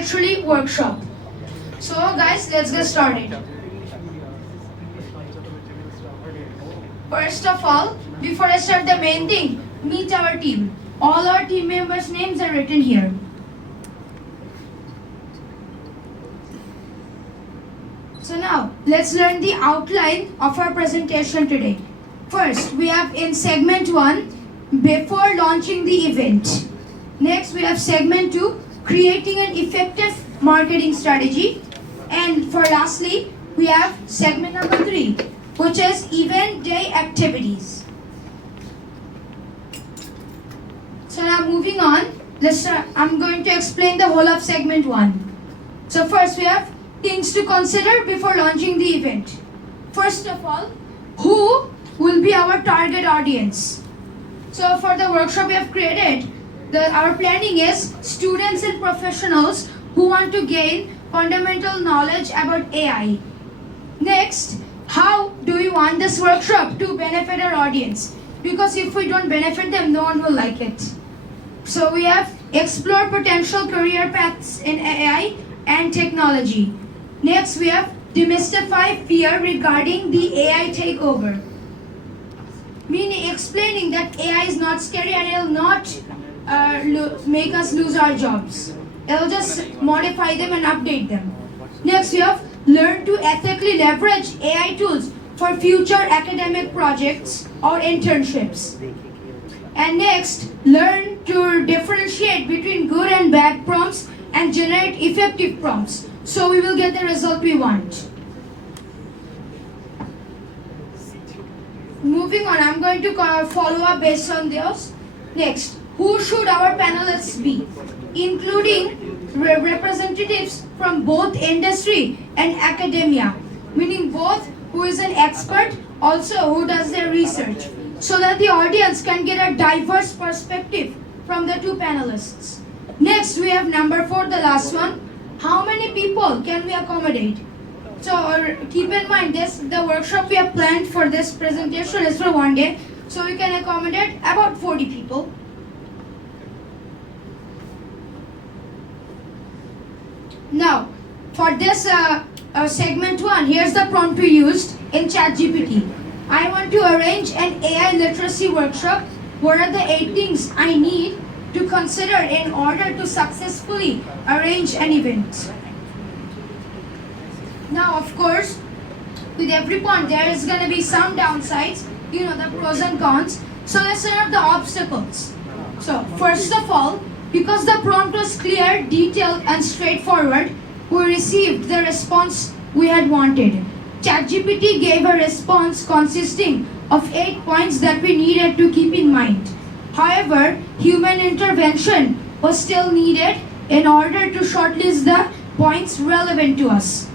literally workshop. So guys, let's get started. First of all, before I start the main thing, meet our team. All our team members' names are written here. So now, let's learn the outline of our presentation today. First, we have in segment 1, before launching the event. Next, we have segment 2, creating an effective marketing strategy. And for lastly, we have segment number 3, which is event day activities. So now moving on, I'm going to explain the whole of segment 1. So first we have things to consider before launching the event. First of all, who will be our target audience? So for the workshop we have created, our planning is students and professionals who want to gain fundamental knowledge about AI. Next, how do we want this workshop to benefit our audience? Because if we don't benefit them, no one will like it. So we have explore potential career paths in AI and technology. Next, we have demystify fear regarding the AI takeover. Meaning explaining that AI is not scary and it will not make us lose our jobs. It will just modify them and update them. Next, we have learn to ethically leverage AI tools for future academic projects or internships. And next, learn to differentiate between good and bad prompts and generate effective prompts, so we will get the result we want. Moving on, I'm going to follow up based on those. Next, who should our panelists be? Including representatives from both industry and academia, meaning both who is an expert, also who does their research, so that the audience can get a diverse perspective from the two panelists. Next, we have number 4, the last one. How many people can we accommodate? So keep in mind the workshop we have planned for this presentation is for 1 day, so we can accommodate about 40 people. Now, for this segment 1, here's the prompt we used in ChatGPT. I want to arrange an AI literacy workshop. What are the 8 things I need to consider in order to successfully arrange an event? Now, of course, with every point there is going to be some downsides, the pros and cons. So let's set up the obstacles. So first of all, because the prompt was clear, detailed and straightforward, we received the response we had wanted. ChatGPT gave a response consisting of 8 points that we needed to keep in mind. However, human intervention was still needed in order to shortlist the points relevant to us.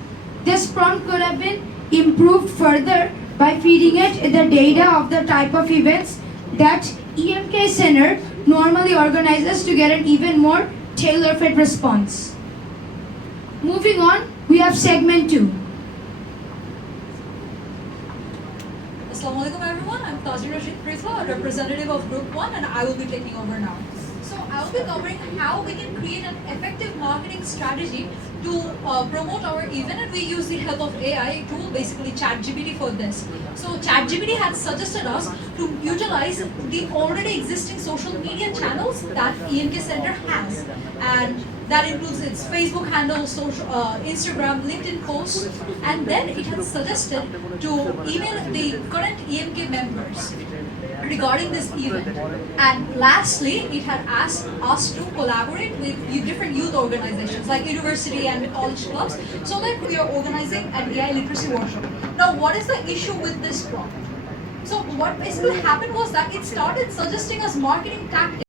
This prompt could have been improved further by feeding it the data of the type of events that EMK Center normally organizes to get an even more tailor-fit response. Moving on, we have segment 2. Assalamualaikum everyone, I'm Taji Rashid Prithla, a representative of Group 1, and I will be taking over now. So I will be covering how we can create an effective marketing strategy to promote our event, and we use the help of AI tool, basically ChatGPT, for this. So ChatGPT has suggested us to utilize the already existing social media channels that EMK Center has, and that includes its Facebook handle, Instagram, LinkedIn posts, and then it has suggested to email the current EMK members regarding this event. And lastly, it had asked us to collaborate with different youth organizations like university and college clubs, so that we are organizing an AI literacy workshop. Now, what is the issue with this prompt? So what basically happened was that it started suggesting us marketing tactics